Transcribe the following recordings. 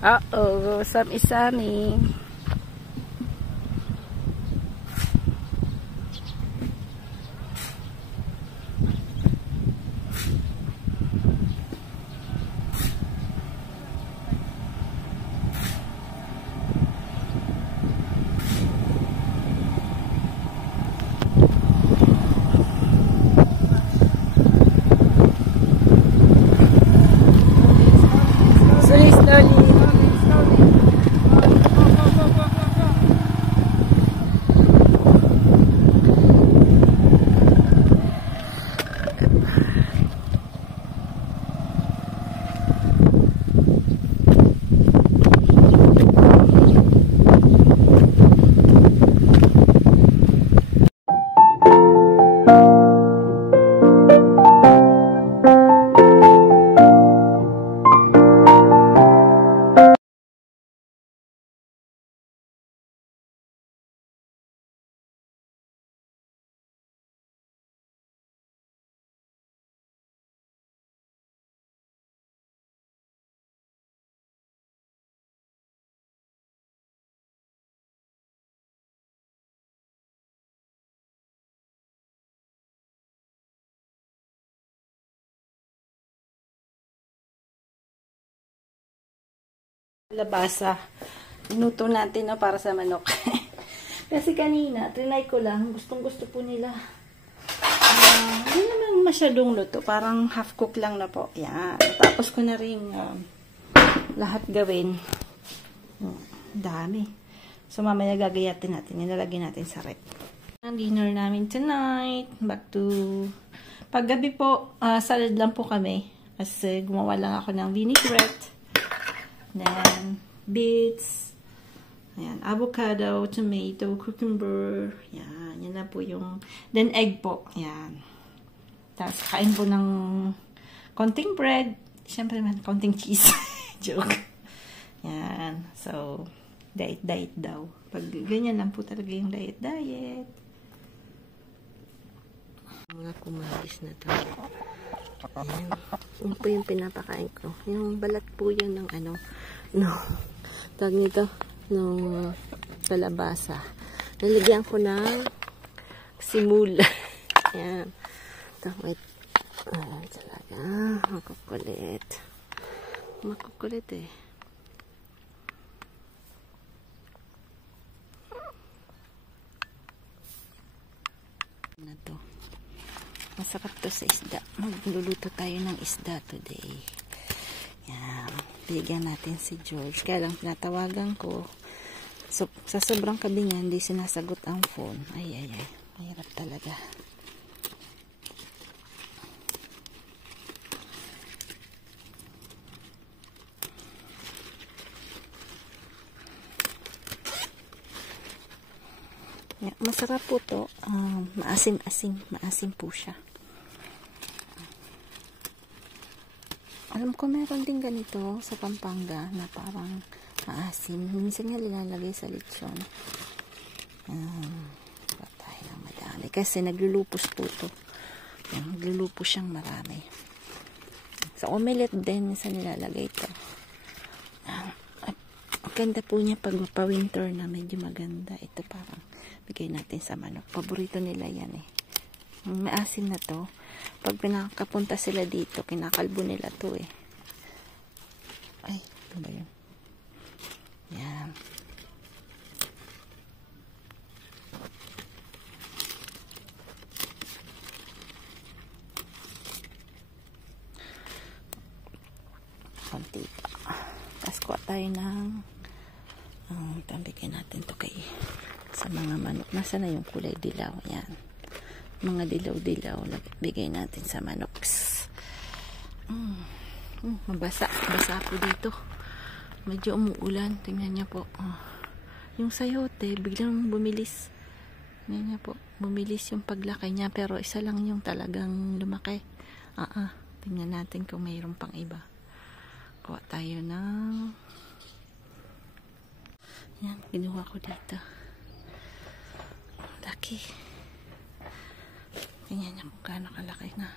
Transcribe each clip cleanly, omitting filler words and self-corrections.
Uh-oh, sami-sami. Slowly. Labasa. Inuto natin no, para sa manok. Kasi kanina, trinay ko lang. Gustong gusto po nila. Hindi naman masyadong luto. Parang half cook lang na po. Yan. Tapos ko na rin lahat gawin. Dami. So, mamaya gagayatin natin. Nilalagay natin sa rep. Ang dinner namin tonight. Back to... Paggabi po, salad lang po kami. Kasi gumawa lang ako ng vinaigrette. Then, beets, ayan, avocado, tomato, cucumber, yan, yan na po yung, then egg po, yan. Tapos, kain po ng konting bread, syempre man, konting cheese, joke. Yan, so, diet daw. Pag ganyan lang po talaga yung diet. Mga kumalis na to. Ayan. Yun po yung pinapakain ko. Yung balat po yun ng ano, no, tawag nito, ng kalabasa. Nalagyan ko ng simula. Ayan. Ito, wait. Ayan talaga. Makukulit. Makukulit eh. Na to. Masarap to sa isda. Magluluto tayo ng isda today. Yan. Bigyan natin si George. Kaya lang pinatawagan ko. So, sa sobrang kabingan, hindi sinasagot ang phone. Ay. Mahirap talaga. Yan. Masarap po to. Maasim po siya. Alam ko meron din ganito sa Pampanga na parang maasim. Minsan nga nilalagay sa lechon. Patay ng madami. Kasi naglulupos po ito. Naglulupos siyang marami. Sa omelette din, minsan nilalagay ito. Ang ganda po niya pag pa-winter na medyo maganda. Ito parang bigay natin sa manok. Paborito nila yan eh. Maasim na to. Pag pinakapunta sila dito, kinakalbo nila to eh. Ay, ano ba yun? Yan. Konti pa. Tapos kuha tayo ng tambigin natin to kay sa mga manok. Nasa na yung kulay dilaw? Yan. Mga dilaw-dilaw. Bigay natin sa manok. Mabasa. Basa po dito. Medyo umuulan. Tingnan niyo po. Yung sayote, biglang bumilis. Tingnan niyo po. Bumilis yung paglaki niya. Pero isa lang yung talagang lumaki. Tingnan natin kung mayroon pang iba. Kuha tayo ng yan. Ginawa ko dito. kalaki. Tingnan niyo kung gaano kalaki na.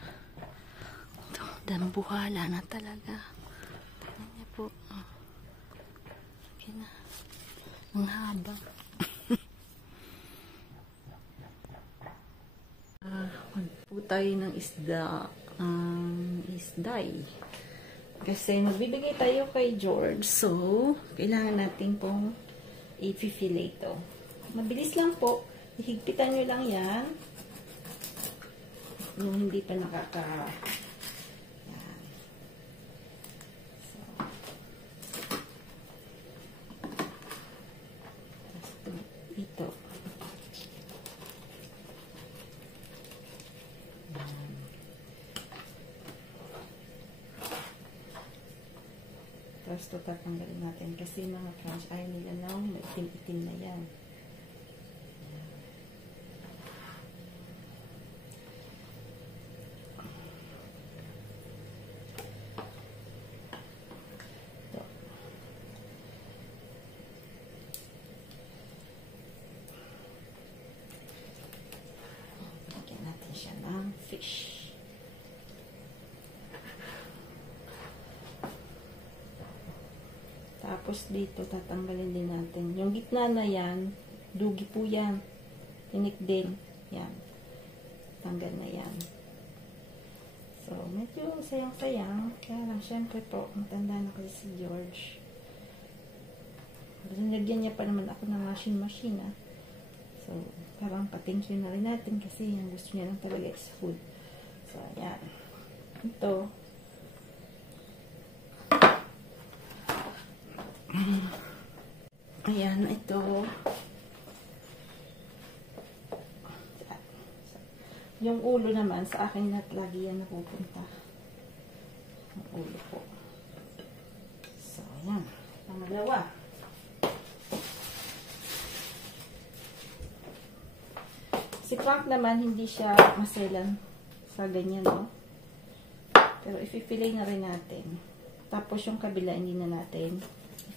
Ito, dambuhala na talaga. Tingnan niyo po. Okay na. Ang haba. Magpo tayo ng isda. Isday. Kasi magbibigay tayo kay George. So, kailangan natin pong i-fillet ito. Mabilis lang po. Higpitan nyo lang yan. Yung hindi pa nakaka... Yan. So. Ito. Tapos ito tatanggalin natin kasi mga crunch ayaw nila na may itim-itim na yan. Ito. Lagyan natin siya ng fish. Tapos dito, tatanggalin din natin. Yung gitna na yan, dugi po yan. Tinik din. Yan. Tanggal na yan. So, medyo sayang-sayang. Kaya lang, syempre po, matanda na kasi si George. Nilagyan niya pa naman ako ng washing machine, ah. So, parang pa-thank you na rin natin kasi ang gusto niya lang talaga is food. So, ayan. Ito. Ayan, ito. Yung ulo naman, sa akin at lagi yan napupunta. Yung ulo po. So, ayan. Pangalawa. Si Frank naman, hindi siya maselan sa ganyan, no? Pero i-fillet na rin natin. Tapos yung kabila, hindi na natin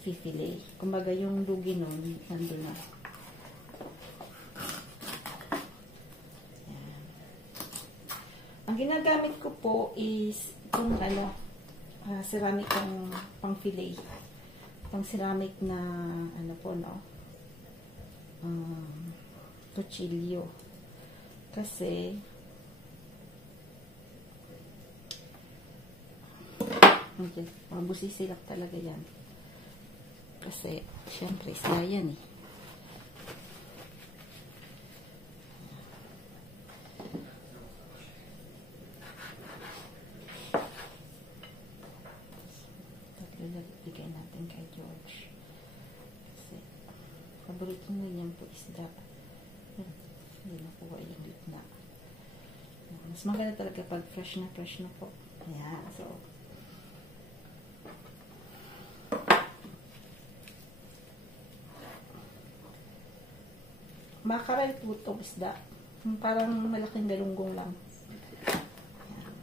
i-fillet. Kumbaga yung dugi nun, nandun na. Ayan. Ang ginagamit ko po is itong ceramic ng pang-fillet. Pang ceramic na ano po, no? Cuchillo. Kasi okay, mabusisi lang talaga yan. Kasi, syempre, isda yan eh. Tatlo lang ibigay natin kay George. Kasi, paborito mo yan po isda. Yan. Hindi nakuha yung gitna. Mas maganda talaga pag fresh na po. Ayan, so, makaray po itong isda. Parang malaking galunggong lang. Ayan.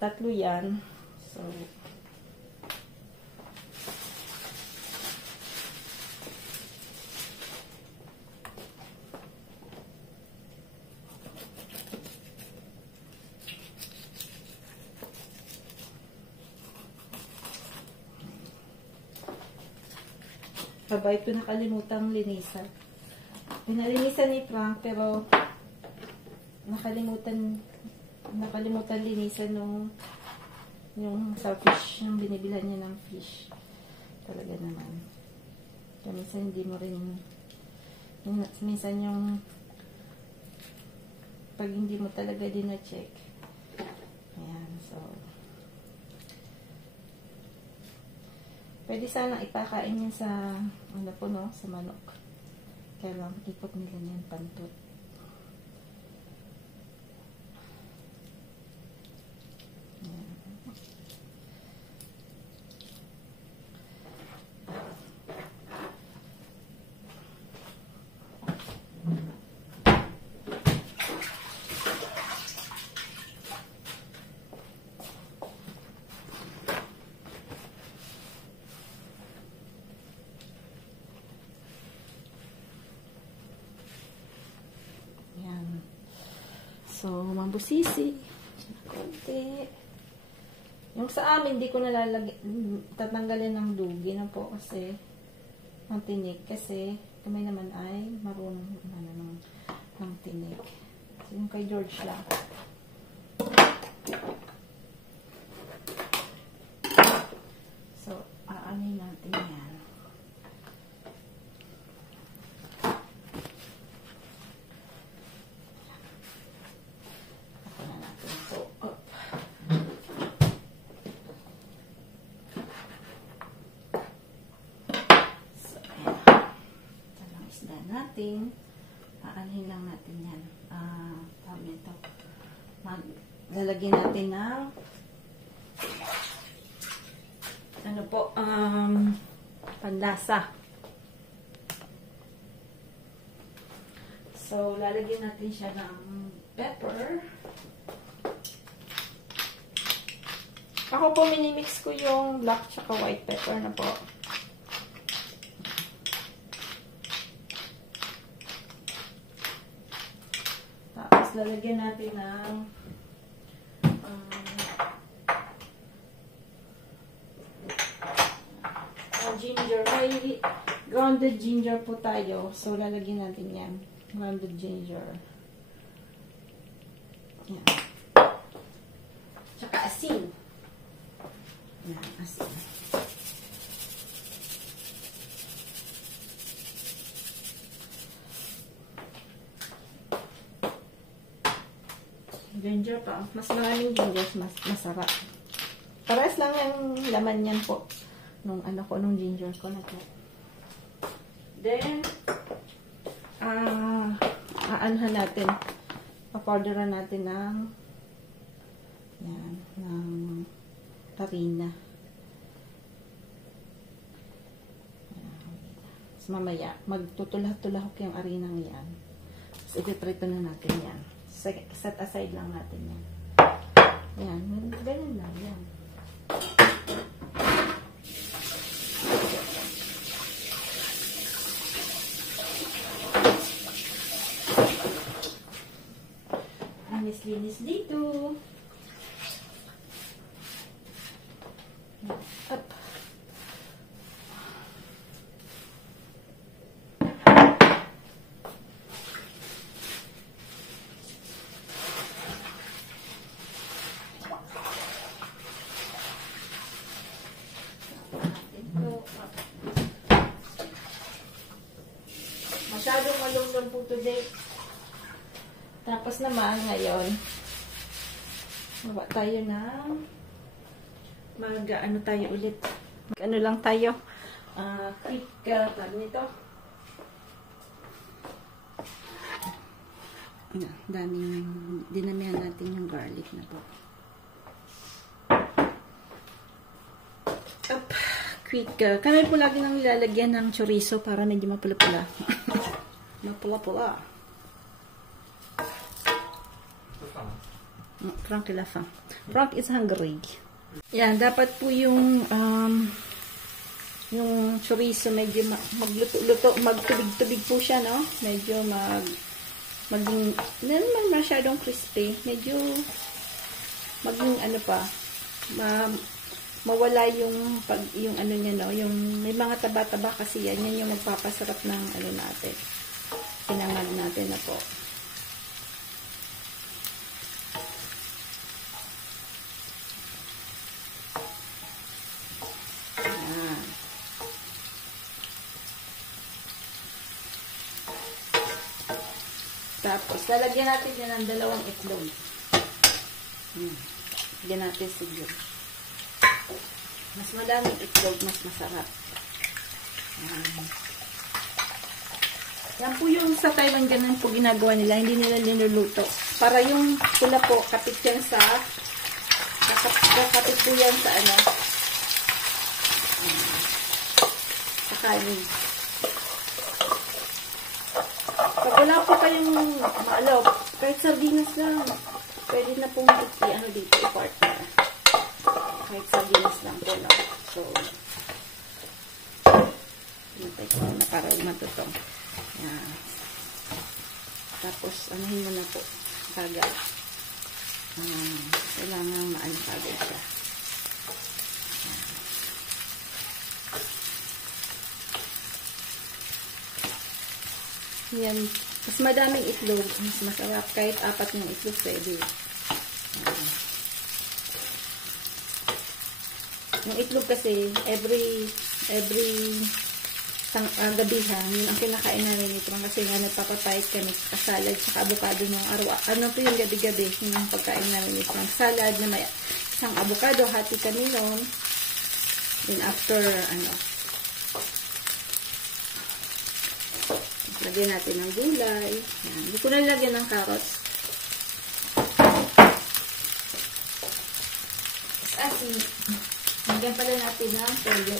Tatlo yan. So, sabay ko nakalimutang linisan. Pinalinisan ni Frank, pero nakalimutan linisan yung sa fish, yung binibilhan niya ng fish. Talaga naman. Kaya minsan hindi mo rin, minsan yung pag hindi mo talaga din na-check. Ayan, so pwede sana ipakain niya sa, ano po, no, sa manok. Kaya lang, ikot nila niyan pantot. Ayan. So, mabusisi. Konti. Yung sa amin, hindi ko tatanggalin ng dugi na po kasi ang tinik. Kasi kami naman ay marunong ng tinik. So, yung kay George lang. So, aanin natin yan. Ako na natin ito. Up. So, ayan. Ito lang isda natin. Aanin lang natin yan. Tawag nito. Lalagyan natin ng ano po, panlasa. So, lalagyan natin siya ng pepper. Ako po, minimix ko yung black tsaka white pepper na po. Tapos, lalagyan natin ng ginger. May grounded ginger po tayo. So, lalagyan natin yan. Grounded ginger. Yan. Tsaka asin. Yan, asin. Ginger pa. Mas maraming ginger, mas masarap. Pares lang yung laman yan po. Nung ginger ko na to. Then, aanhan natin. Papowderan natin ng yan, ng harina. So, mamaya, magtutulahok yung harinang yan. So, ipiprito na natin yan. Set aside lang natin yan. Yan, ganyan lang yan. Linis dito. Up. Masyadong malunggong po today. Tapos naman, ngayon, mawa tayo ng mag-ano tayo ulit. Mag-ano lang tayo. Quick, tag nito. Daming, dinamihan natin yung garlic na po. Up, quick. Kami po lagi nang nilalagyan ng chorizo para medyo mapula-pula. Mapula-pula. Frank la fin. Frank is hungry. Yan, dapat po yung chorizo medyo magluto-luto, magtubig-tubig po siya, no? Medyo maging, hindi naman masyadong crispy. Medyo maging ano pa, mawala yung ano niya, no? Yung may mga taba-taba kasi yan yung magpapasarap ng ano natin. Pinamag natin na po. Tapos, lalagyan natin yan ng 2 itlog. Lagyan natin siguro. Mas madaming itlog, mas masarap. Yan po yung sa Thailand, ganun po ginagawa nila. Hindi nila linuluto. Para yung pula po, kapit yan sa kapit po yan sa ano. Sa kanin. Pag wala po kayong maalaw, kahit sardinas lang, pwede na pong ano dito, i-partner. Kahit sardinas lang po lang. So, hintay ko na para matuto. Yan. Tapos, anuhin mo na po. kagad. Kailangan maano kagad siya. Yan. Mas madaming itlog, mas masarap. Kahit 4 ng itlog, pwede. Yung itlog kasi, every gabihan, yun ang kinakain namin ito. Kasi nga nagpapapait kami sa salad, saka avocado ng araw. Ano po yung gabi-gabi, yung pagkain namin ito. Salad na may isang avocado, hati kami noon. Then after, lagyan natin ng gulay. Yan. Hindi ko na lagyan ng carrots. Asin. Lagyan pala natin ng toyo.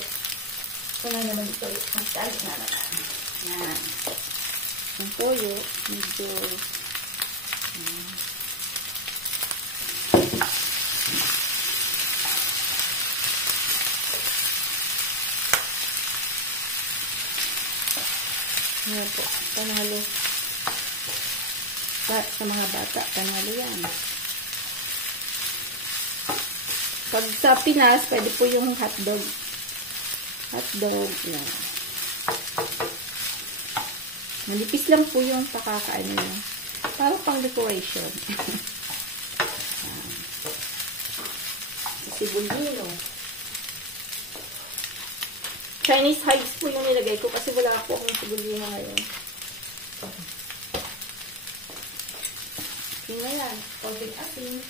Ito na naman ito. Magtali na naman. Yan. Yung toyo, medyo yan po, panalo. Sa mga bata, panalo yan. Pag sa Pinas, pwede po yung hotdog. Hotdog, yan. Manipis lang po yung pakakain nyo. Parang pang decoration. Sibulino. Chinese hides po yung nilagay ko kasi wala po akong sibulino ngayon. Okay na yan. Konting asin.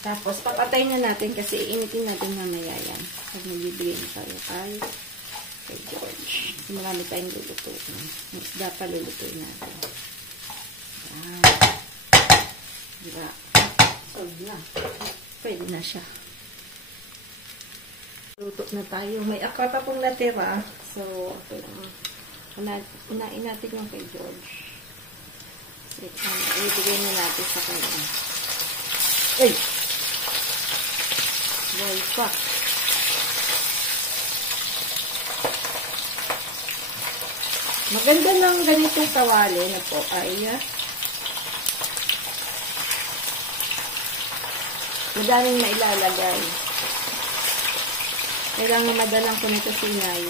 Tapos, papatay na natin kasi iinitin natin mamaya yan. Pag nagbibigay na tayo kay George. Marami tayong lulutuin. May isda pa lulutuin natin. Yan. Diba? Solve na. Pwede na siya. Luto na tayo. May akwa pa pong natira. So, unain natin yung kay George. Ibigay na natin sa kanya. Ay! Boy pa. Maganda ng ganitong kawali na po ay madaming mailalagay. Kailangan madalang ko nito sinay.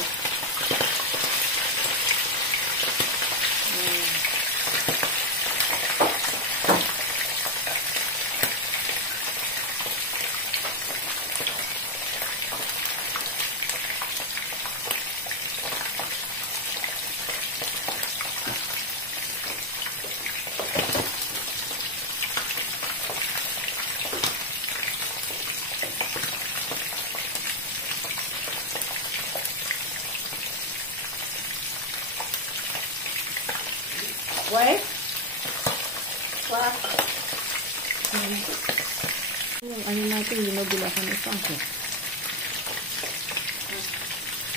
Wait. What? Yung ano natin, ginugulaan ng isang ko.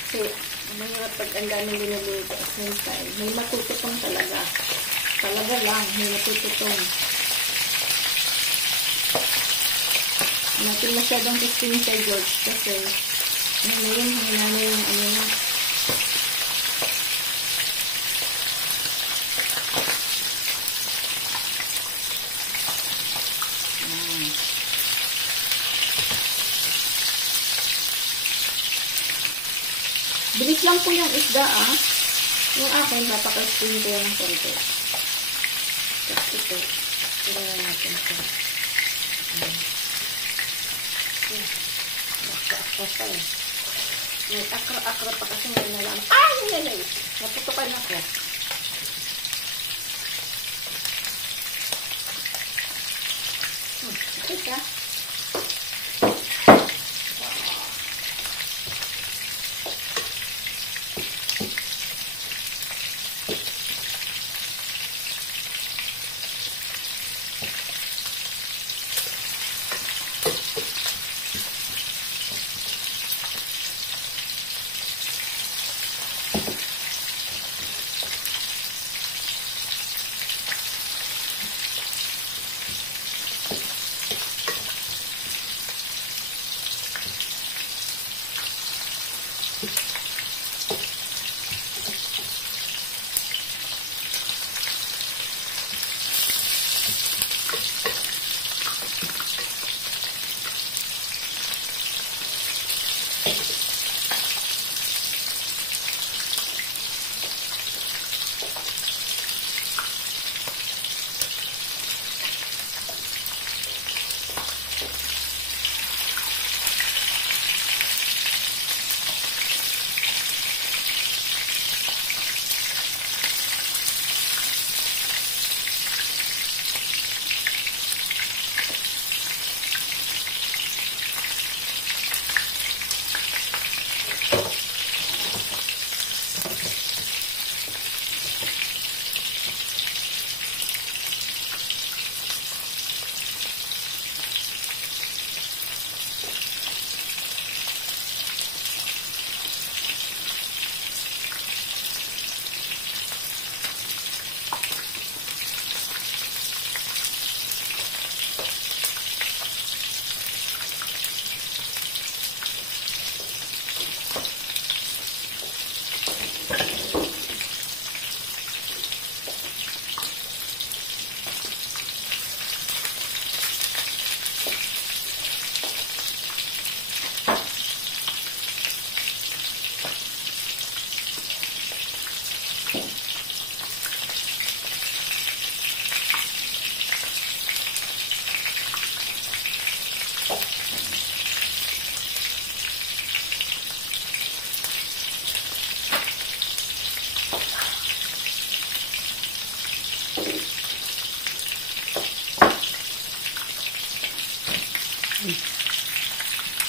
Kasi, mahirap pag ang daming ginuluto at same time. May matututong talaga. Talaga lang, may matututong. Natin masyadong testing kay George kasi ano yun, hinanay yung ano na. Bilis lang po yung isda, Yung akin, papakastin ko ng konti. Tapos ito, tirayan natin ito. Akra pa eh. May akra pa kasi ngayon na lang. Ay! Naputukan ako. Ito.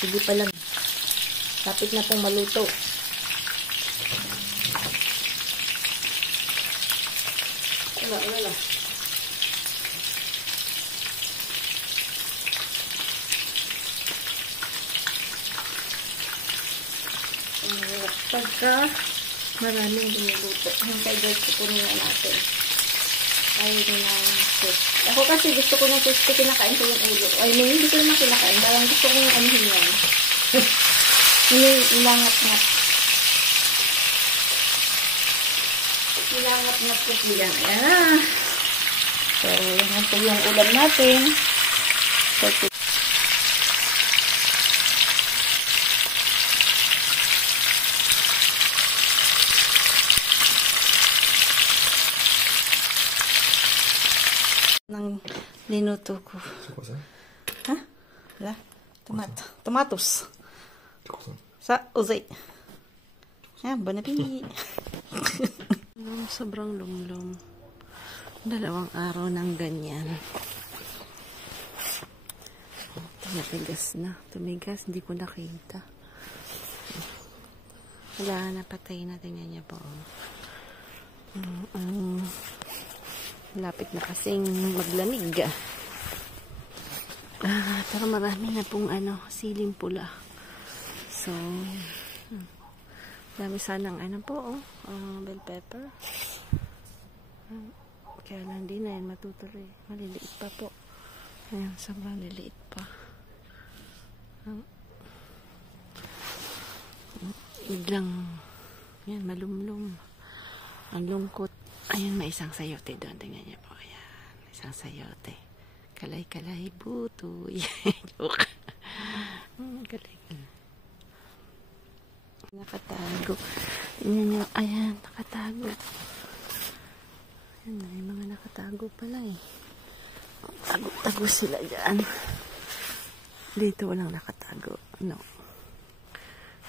Sige pa lang. Kapit na pong maluto. Wala. Pagka maraming ginuluto, hintay guys, pupunin natin. Ayaw nyo na soup. Ako kasi gusto ko ng crispy, kinakain ko yung ulo. I mean, hindi ko naman kinakain. Parang gusto ko yung anuhin yan. Ilangat-ngat. Ilangat-ngat ko siya. Ayan. So, yan po yung ulam natin. So, nang linuto ko. Ha? Wala. Tomatos. Sa uzay. Yan, banabi. Sobrang lumlum. 2 araw ng ganyan. Tumigas na. Tumigas, hindi ko nakita. Wala, napatay na. Tingnan niya po. Lapit na kasing maglamig. Pero marami na pong siling pula. So, dami sanang bell pepper. Kaya lang din na yan matutuloy. Maliliit pa po. Ayan, sobrang liliit pa. Biglang, yan, malumlum. Ang lungkot. Ayan, may isang sayote doon. Tingnan niya po. Ayan, isang sayote. Kalay-kalay, butoy. Joke. Kalay-kalay. Nakatago. Tingnan niyo. Ayan, nakatago. Ayan, may mga nakatago pala eh. Tago-tago sila dyan. Dito walang nakatago. No.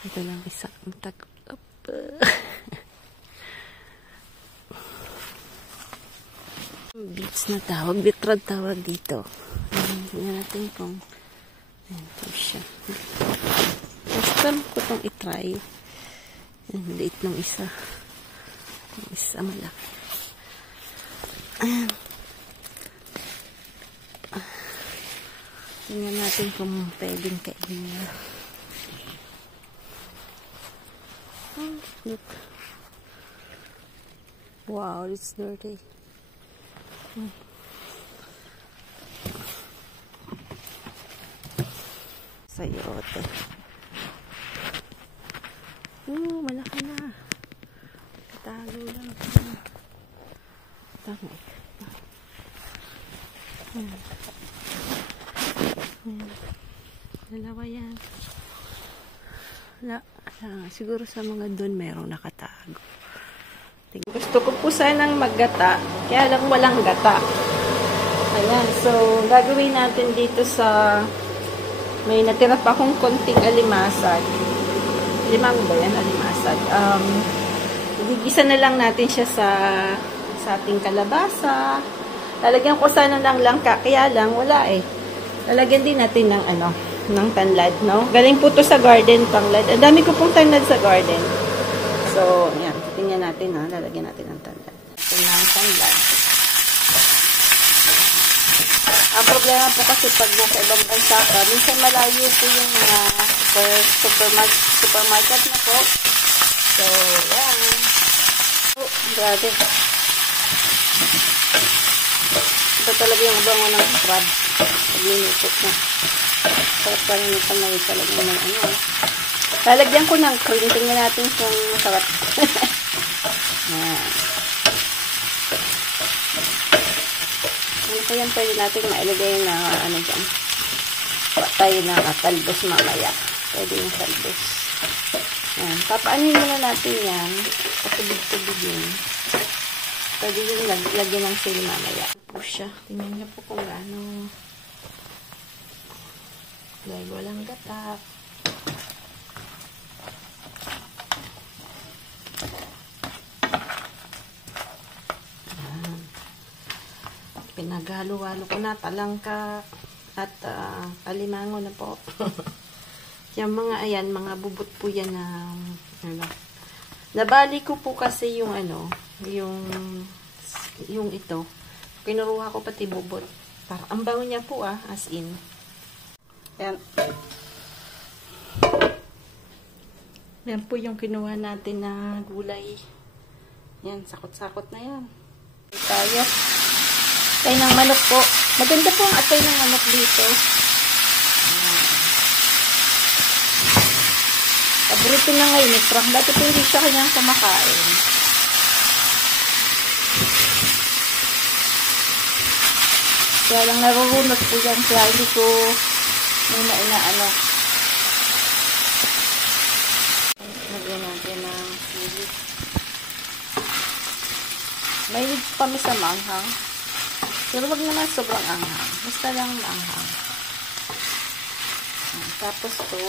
Ito lang isa. Ang tago. Beets na tawag. Bitrad tawag dito. Tingnan natin kung ito siya. First time ko itong itry. Liit ng isa. Yung isa malaki. Tingnan natin kung pwedeng kainin. Look. Wow, it's dirty. Sayote. Malaki na. Katago lang. Tama. Dalawa yan. Siguro sa mga doon merong nakatago. Gusto ko po sanang maggata, kaya lang walang gata. Ayan, so gagawin natin dito sa may natira pa akong konting alimasag. Limang ba yan? Alimasag. Gigisa na lang natin siya sa ating kalabasa. Lalagyan ko sana ng langka, kaya lang wala eh. Lalagyan din natin ng ng tanlad, no? Galing po to sa garden, tanlad. Ang dami ko pong tanlad sa garden. So, yan. Tingnan natin, ha. Lalagyan natin ng tanlad. Ito na ang tanlad. Ang problema po kasi pag nasa ibang bansa ka, minsan malayo po yung mga supermarket na po. So, yan. Oh, grabe. Ito talaga yung bango ng crab. Pag-linitot na. Sarap pa rin ito na talaga ng lalagyan ko ng cream. Tingnan natin kung masarap. Ito yan pwede natin mailagay na dyan. Patay na talbos mamaya. Pwede yung talbos. Yan. Papaanin muna natin yan. Patubig-tubig yun. Pwede yung lagyan ng sili mamaya. Po siya. Tingnan niyo po kung ano. Dahil walang gata. Pinaghalo-halo ko na talangka at alimango na po. Yung mga ayan, mga bubot po yan na nabali ko po kasi yung yung ito. Kinuruha ko pati bubot. Para ang bango niya po as in. Yan. Yan po yung kinuha natin na gulay. Yan, sakot-sakot na yan. Tayo. Atay ng manok po. Maganda po ang atay ng manok dito. Paborito na ngayon ni Frank. Dati po hindi siya kanyang kumakain. Kaya lang narurunod po yan. Kaya hindi ko muna inaano. Lagyan natin ng sili. Mahilig kami sa manghang. Pero wag naman sobrang anghang. Basta lang maanghang. Tapos to,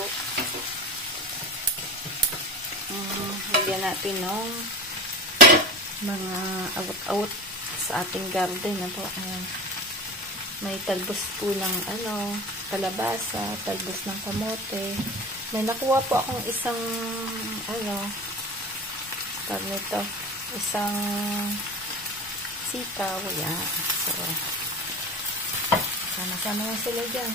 lagyan natin ng mga awat-awat sa ating garden na po. Ayan. May talbos po ng kalabasa, talbos ng kamote. May nakuha po akong isang isang sitaw. Yan. So, sama-sama sila dyan.